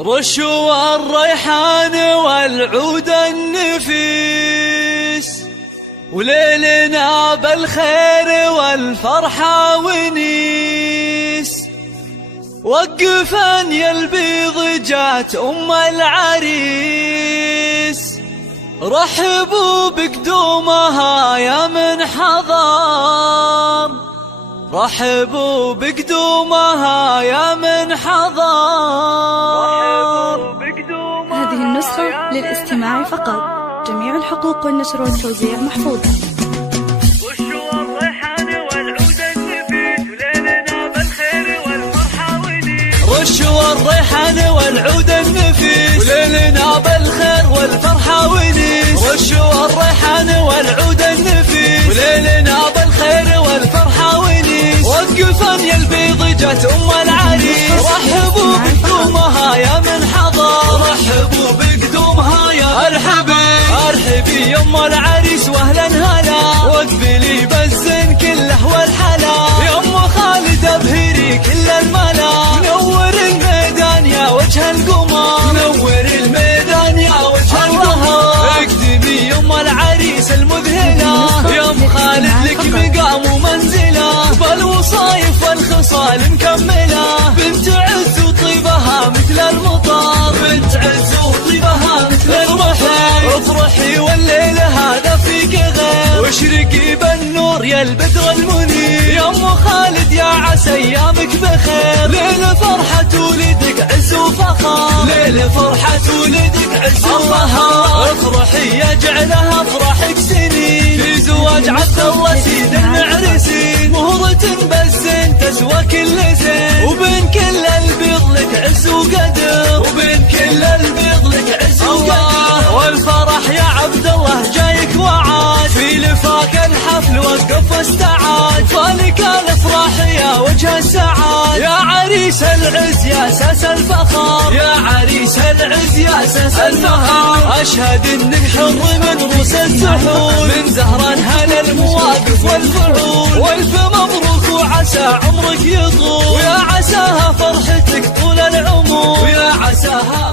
رشوا الريحان والعود النفيس، وليلنا بالخير والفرحة ونيس. وقفا يا البيض جات أم العريس، رحبوا بقدومها يا من حضر، رحبوا بقدومها يا من حضر. هذه النسخة للاستماع فقط، جميع الحقوق والنشر والتوزيع محفوظة. رشوا الريحان والعود النفيس، وليلنا بالخير والفرحة ونيس. رشوا الريحان والعود النفيس، وليلنا بالخير والفرحة ونيس. رشوا الريحان والعود النفيس، وليلنا بالخير والفرحة ونيس. وقفا يا البيض جات أم العريس، رحبوا بقدومها يا من حضر، رحبوا بقدومها يا ارحبي يا ام العريس واهلا هلا، واقبلي بالزين كله والحلا. يا ام خالد ابهري كل الملا، نور الميدان يا وجه القمر، نور الميدان يا وجه القمر. اقدمي يا ام العريس المذهله، يا ام خالد لك مقام ومنزله، بالوصايف والخصال مكمله. بنت عز وطيبها مثل المطر، بنت عز وطيبها مثل المطر. افرحي والليل هذا فيك غير، واشرقي بالنور يا البدر المنير. يا ام خالد يا عسى ايامك بخير، ليل فرحة ولدك عز وفخر، ليل فرحة ولدك عز وفخر. افرحي يجعلها افراحك سنين، في زواج عبد الله سيد المعرسين. مهرة بالزين تسوى كل زين، وبين كل البيض لك عز وقدر، وبين كل البيض لك عز وقدر. والفرح يا عبد الله جايك وعاد، في لفاك الحفل وقف واستعاد. فالك الافراح يا وجه السعاد، يا عريس العز يا اساس الفخر، يا عريس العز يا اساس الفخر. اشهد انك حر من روس السحور، من زهران هلا المواقف والفعول. والف مبروك وعسى عمرك يطول، ويا عساها فرحتك طول العمر، ويا عساها